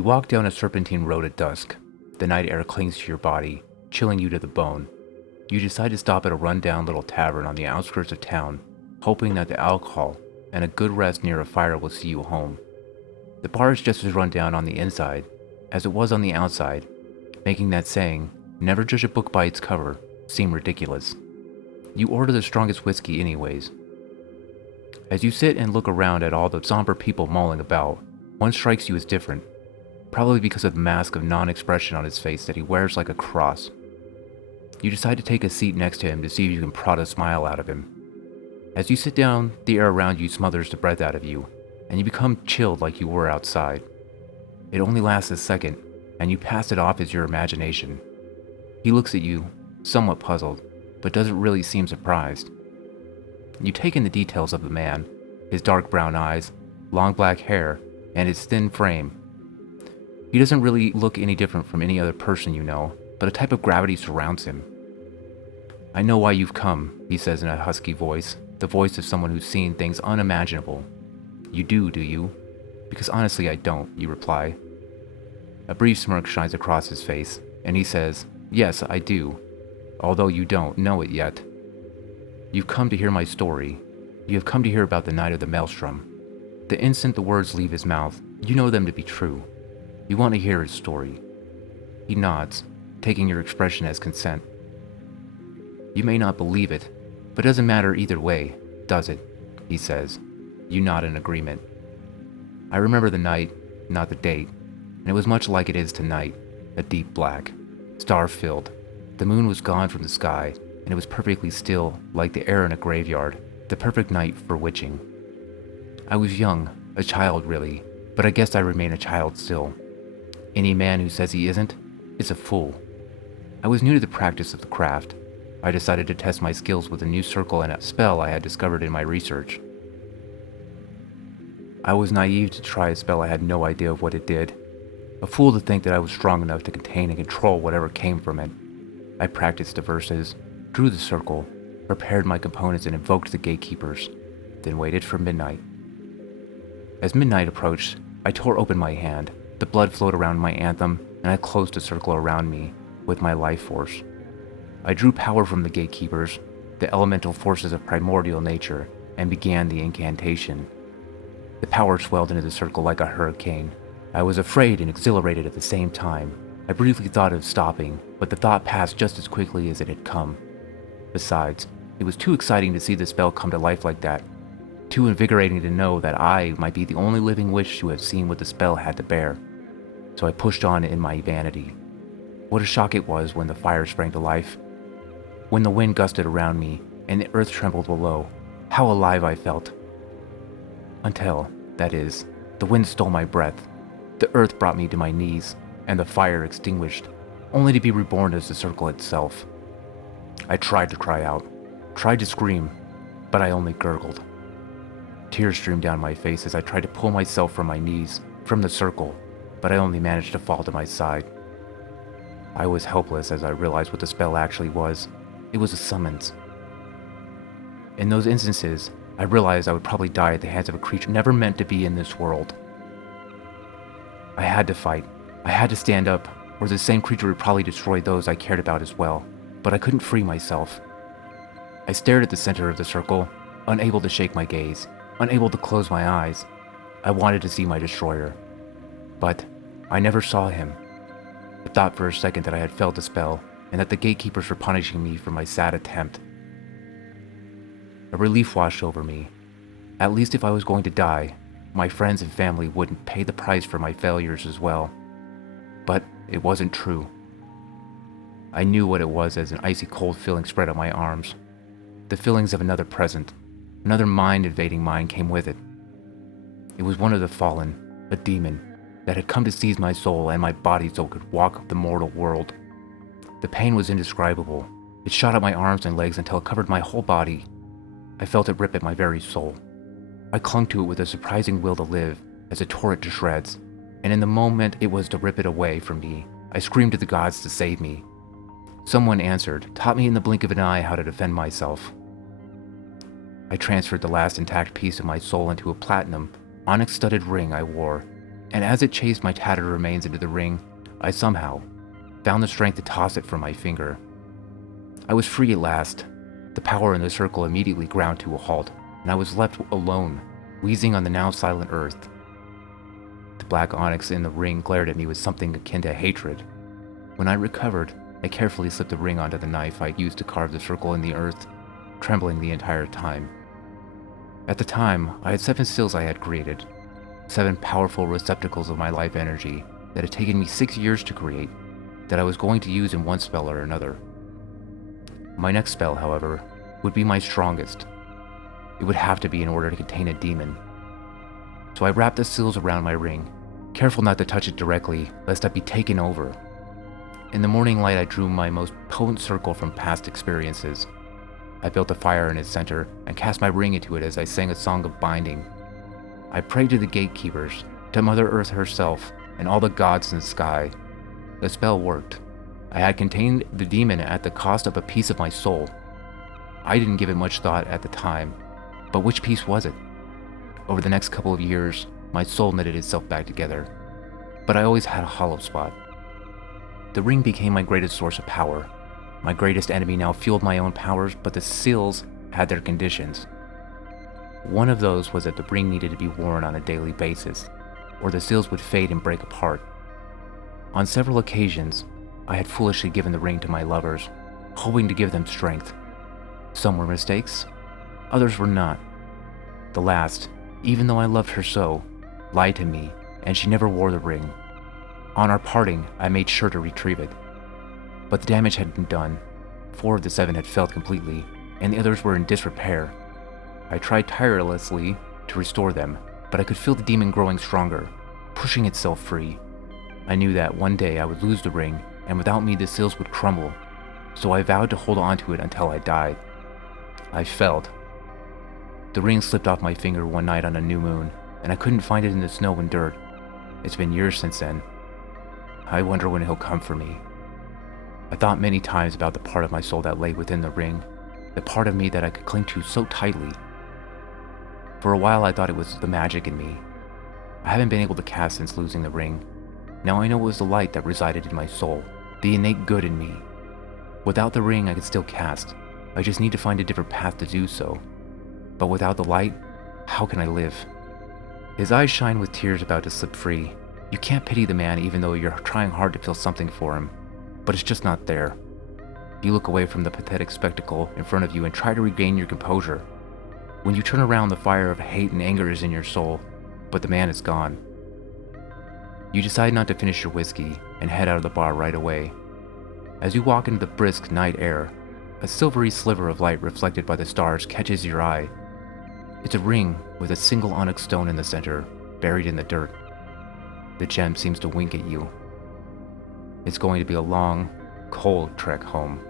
You walk down a serpentine road at dusk. The night air clings to your body, chilling you to the bone. You decide to stop at a run-down little tavern on the outskirts of town, hoping that the alcohol and a good rest near a fire will see you home. The bar is just as run down on the inside as it was on the outside, making that saying, "Never judge a book by its cover," seem ridiculous. You order the strongest whiskey anyways. As you sit and look around at all the somber people mulling about, one strikes you as different, probably because of the mask of non-expression on his face that he wears like a cross. You decide to take a seat next to him to see if you can prod a smile out of him. As you sit down, the air around you smothers the breath out of you, and you become chilled like you were outside. It only lasts a second, and you pass it off as your imagination. He looks at you, somewhat puzzled, but doesn't really seem surprised. You take in the details of the man, his dark brown eyes, long black hair, and his thin frame. He doesn't really look any different from any other person you know, but a type of gravity surrounds him. "I know why you've come," he says in a husky voice, the voice of someone who's seen things unimaginable. "You do you?" "Because honestly I don't," you reply. A brief smirk shines across his face, and he says, "Yes, I do, although you don't know it yet. You've come to hear my story. You have come to hear about the night of the maelstrom." The instant the words leave his mouth, you know them to be true. You want to hear his story. He nods, taking your expression as consent. "You may not believe it, but it doesn't matter either way, does it?" he says. You nod in agreement. "I remember the night, not the date, and it was much like it is tonight, a deep black, star-filled. The moon was gone from the sky, and it was perfectly still, like the air in a graveyard, the perfect night for witching. I was young, a child really, but I guess I remain a child still. Any man who says he isn't is a fool. I was new to the practice of the craft. I decided to test my skills with a new circle and a spell I had discovered in my research. I was naive to try a spell I had no idea of what it did. A fool to think that I was strong enough to contain and control whatever came from it. I practiced the verses, drew the circle, prepared my components and invoked the gatekeepers, then waited for midnight. As midnight approached, I tore open my hand. The blood flowed around my anthem, and I closed a circle around me with my life force. I drew power from the gatekeepers, the elemental forces of primordial nature, and began the incantation. The power swelled into the circle like a hurricane. I was afraid and exhilarated at the same time. I briefly thought of stopping, but the thought passed just as quickly as it had come. Besides, it was too exciting to see the spell come to life like that. Too invigorating to know that I might be the only living witch to have seen what the spell had to bear. So I pushed on in my vanity. What a shock it was when the fire sprang to life. When the wind gusted around me and the earth trembled below, how alive I felt. Until, that is, the wind stole my breath. The earth brought me to my knees, and the fire extinguished, only to be reborn as the circle itself. I tried to cry out, tried to scream, but I only gurgled. Tears streamed down my face as I tried to pull myself from my knees, from the circle, but I only managed to fall to my side. I was helpless as I realized what the spell actually was. It was a summons. In those instances, I realized I would probably die at the hands of a creature never meant to be in this world. I had to fight. I had to stand up, or the same creature would probably destroy those I cared about as well, but I couldn't free myself. I stared at the center of the circle, unable to shake my gaze, unable to close my eyes. I wanted to see my destroyer, but I never saw him. I thought for a second that I had failed the spell, and that the gatekeepers were punishing me for my sad attempt. A relief washed over me. At least if I was going to die, my friends and family wouldn't pay the price for my failures as well. But it wasn't true. I knew what it was as an icy cold feeling spread out my arms. The feelings of another present, another mind-invading mind came with it. It was one of the fallen, a demon, that had come to seize my soul and my body so it could walk the mortal world. The pain was indescribable. It shot up my arms and legs until it covered my whole body. I felt it rip at my very soul. I clung to it with a surprising will to live as it tore it to shreds, and in the moment it was to rip it away from me, I screamed to the gods to save me. Someone answered, taught me in the blink of an eye how to defend myself. I transferred the last intact piece of my soul into a platinum, onyx-studded ring I wore. and as it chased my tattered remains into the ring, I somehow found the strength to toss it from my finger. I was free at last. The power in the circle immediately ground to a halt, and I was left alone, wheezing on the now silent earth. The black onyx in the ring glared at me with something akin to hatred. When I recovered, I carefully slipped the ring onto the knife I'd used to carve the circle in the earth, trembling the entire time. At the time, I had 7 seals I had created, 7 powerful receptacles of my life energy that had taken me 6 years to create, that I was going to use in one spell or another. My next spell, however, would be my strongest. It would have to be in order to contain a demon. So I wrapped the seals around my ring, careful not to touch it directly, lest I be taken over. In the morning light, I drew my most potent circle from past experiences. I built a fire in its center and cast my ring into it as I sang a song of binding. I prayed to the gatekeepers, to Mother Earth herself, and all the gods in the sky. The spell worked. I had contained the demon at the cost of a piece of my soul. I didn't give it much thought at the time, but which piece was it? Over the next couple of years, my soul knitted itself back together, but I always had a hollow spot. The ring became my greatest source of power. My greatest enemy now fueled my own powers, but the seals had their conditions. One of those was that the ring needed to be worn on a daily basis, or the seals would fade and break apart. On several occasions, I had foolishly given the ring to my lovers, hoping to give them strength. Some were mistakes, others were not. The last, even though I loved her so, lied to me, and she never wore the ring. On our parting, I made sure to retrieve it. But the damage had been done. 4 of the 7 had failed completely, and the others were in disrepair. I tried tirelessly to restore them, but I could feel the demon growing stronger, pushing itself free. I knew that one day I would lose the ring, and without me the seals would crumble, so I vowed to hold on to it until I died. I failed. The ring slipped off my finger one night on a new moon, and I couldn't find it in the snow and dirt. It's been years since then. I wonder when he'll come for me. I thought many times about the part of my soul that lay within the ring, the part of me that I could cling to so tightly. For a while I thought it was the magic in me. I haven't been able to cast since losing the ring. Now I know it was the light that resided in my soul, the innate good in me. Without the ring I could still cast. I just need to find a different path to do so. But without the light, how can I live? His eyes shine with tears about to slip free. You can't pity the man even though you're trying hard to feel something for him, but it's just not there. You look away from the pathetic spectacle in front of you and try to regain your composure. When you turn around, the fire of hate and anger is in your soul, but the man is gone. You decide not to finish your whiskey and head out of the bar right away. As you walk into the brisk night air, a silvery sliver of light reflected by the stars catches your eye. It's a ring with a single onyx stone in the center, buried in the dirt. The gem seems to wink at you. It's going to be a long, cold trek home.